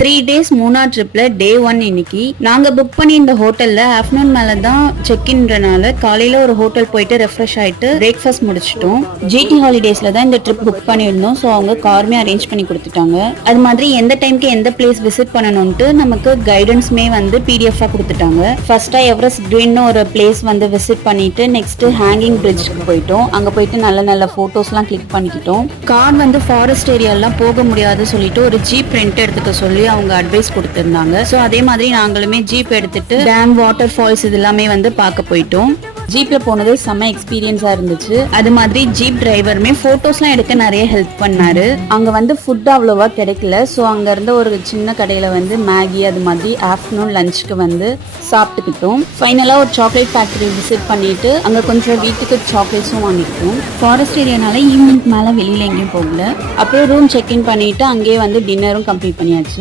3 days Munnar ட்ரிப்ல டே 1 இன்னைக்கு நாங்க book பண்ணி இந்த ஹோட்டல்ல ஆஃப்டர்நூன் மேல தான் செக் இன்றனால காலையில ஒரு ஹோட்டல் போயிட்டு ரெஃப்ரெஷ் ஆயிட்டு பிரேக்ஃபாஸ்ட் முடிச்சிட்டோம். ஜிடி ஹாலிடேஸ்ல தான் இந்த ட்ரிப் புக் பண்ணியிருந்தோம். ஸோ அவங்க காருமே அரேஞ்ச் பண்ணி கொடுத்துட்டாங்க. அது மாதிரி எந்த டைம்க்கு எந்த பிளேஸ் விசிட் பண்ணணும்ட்டு நமக்கு கைடன்ஸ்மே வந்து பிடிஎஃப் கொடுத்துட்டாங்க. ஃபர்ஸ்டா எவரெஸ்ட் கிரீன்னு ஒரு பிளேஸ் வந்து விசிட் பண்ணிட்டு நெக்ஸ்ட் ஹேங்கிங் பிரிட்ஜ்க்கு போயிட்டோம். அங்க போயிட்டு நல்ல நல்ல போட்டோஸ்லாம் கிளிக் பண்ணிக்கிட்டோம். கார் வந்து ஃபாரஸ்ட் ஏரியாலாம் போக முடியாது சொல்லிட்டு ஒரு ஜீப் ரெண்ட் எடுத்துக்க சொல்லி அவங்க அட்வைஸ் கொடுத்திருந்தாங்க. ஸோ அதே மாதிரி நாங்களுமே ஜீப் எடுத்துட்டு டேம், வாட்டர் ஃபால்ஸ் இது எல்லாமே வந்து பார்க்க போயிட்டோம். ஜீப்ல போனது செம்ம எக்ஸ்பீரியன்ஸா இருந்துச்சு. அது மாதிரி ஜீப் டிரைவருமே போட்டோஸ்லாம் எடுக்க நிறைய ஹெல்ப் பண்ணாரு. அங்க வந்து ஃபுட் அவ்வளோவா கிடைக்கல. ஸோ அங்க இருந்த ஒரு சின்ன கடையில வந்து மேகி அது மாதிரி ஆஃப்டர்நூன் லஞ்சுக்கு வந்து சாப்பிட்டுக்கிட்டோம். ஃபைனலா ஒரு சாக்லேட் ஃபேக்டரி விசிட் பண்ணிட்டு அங்க கொஞ்சம் வீட்டுக்கு சாக்லேட்ஸும் வாங்கிட்டோம். ஃபாரஸ்ட் ஏரியானால ஈவினிங் மேல வெளியில எங்கேயும் போகல. அப்புறம் ரூம் செக் இன் பண்ணிட்டு அங்கேயே வந்து டின்னரும் கம்ப்ளீட் பண்ணியாச்சு.